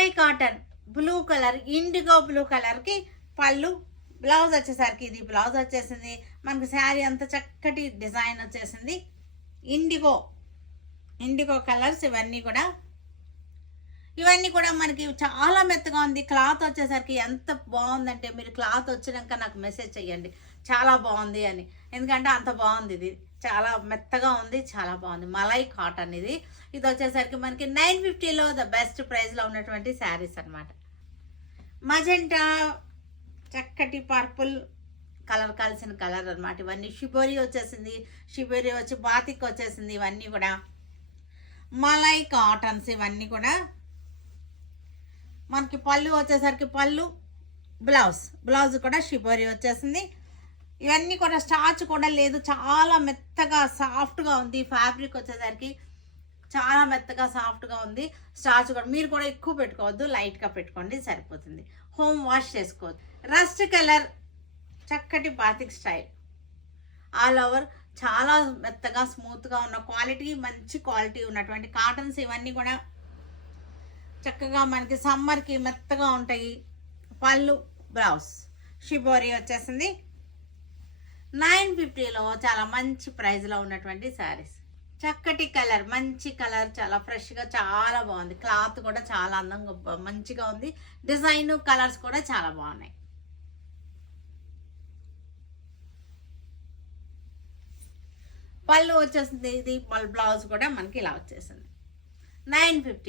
Malai cotton blue colour, IndiGo blue కలర్కి పళ్ళు, blouse వచ్చేసరికి ఇది బ్లౌజ్ వచ్చేసింది. మనకు శారీ అంత చక్కటి డిజైన్ వచ్చేసింది. ఇండిగో కలర్స్ ఇవన్నీ కూడా మనకి చాలా మెత్తగా ఉంది. క్లాత్ వచ్చేసరికి ఎంత బాగుందంటే, మీరు క్లాత్ వచ్చినాక నాకు మెసేజ్ చేయండి చాలా బాగుంది అని, ఎందుకంటే అంత బాగుంది. ఇది చాలా మెత్తగా ఉంది, చాలా బాగుంది. మలై కాటన్ ఇది వచ్చేసరికి మనకి 950లో ద బెస్ట్ ప్రైస్లో ఉన్నటువంటి శారీస్ అనమాట. మజెంటా, చక్కటి పర్పుల్ కలర్ కలిసిన కలర్ అనమాట. ఇవన్నీ షిబోరి వచ్చేసింది, షిబోరి వచ్చి బాతిక్ వచ్చేసింది. ఇవన్నీ కూడా మలై కాటన్స్. ఇవన్నీ కూడా మనకి పళ్ళు వచ్చేసరికి పళ్ళు, బ్లౌజ్ కూడా షిబోరి వచ్చేసింది. ఇవన్నీ కూడా స్టార్చ్ కూడా లేదు, చాలా మెత్తగా సాఫ్ట్గా ఉంది. ఫ్యాబ్రిక్ వచ్చేసరికి చాలా మెత్తగా సాఫ్ట్గా ఉంది. స్టార్చ్ కూడా మీరు కూడా ఎక్కువ పెట్టుకోవద్దు, లైట్గా పెట్టుకోండి సరిపోతుంది. హోమ్ వాష్ చేసుకోవద్దు. రస్ట్ కలర్, చక్కటి బాతిక్ స్టైల్, ఆల్ ఓవర్ చాలా మెత్తగా స్మూత్గా ఉన్న క్వాలిటీ, మంచి క్వాలిటీ ఉన్నటువంటి కాటన్స్. ఇవన్నీ కూడా చక్కగా మనకి సమ్మర్కి మెత్తగా ఉంటాయి. పళ్ళు, బ్లౌజ్ షిబోరి వచ్చేసింది. 950లో చాలా మంచి ప్రైస్లో ఉన్నటువంటి శారీస్. చక్కటి కలర్, మంచి కలర్, చాలా ఫ్రెష్గా, చాలా బాగుంది. క్లాత్ కూడా చాలా అందంగా మంచిగా ఉంది. డిజైన్, కలర్స్ కూడా చాలా బాగున్నాయి. పళ్ళు వచ్చేసింది ఇది, బ్లౌజ్ కూడా మనకి ఇలా వచ్చేసింది. 950.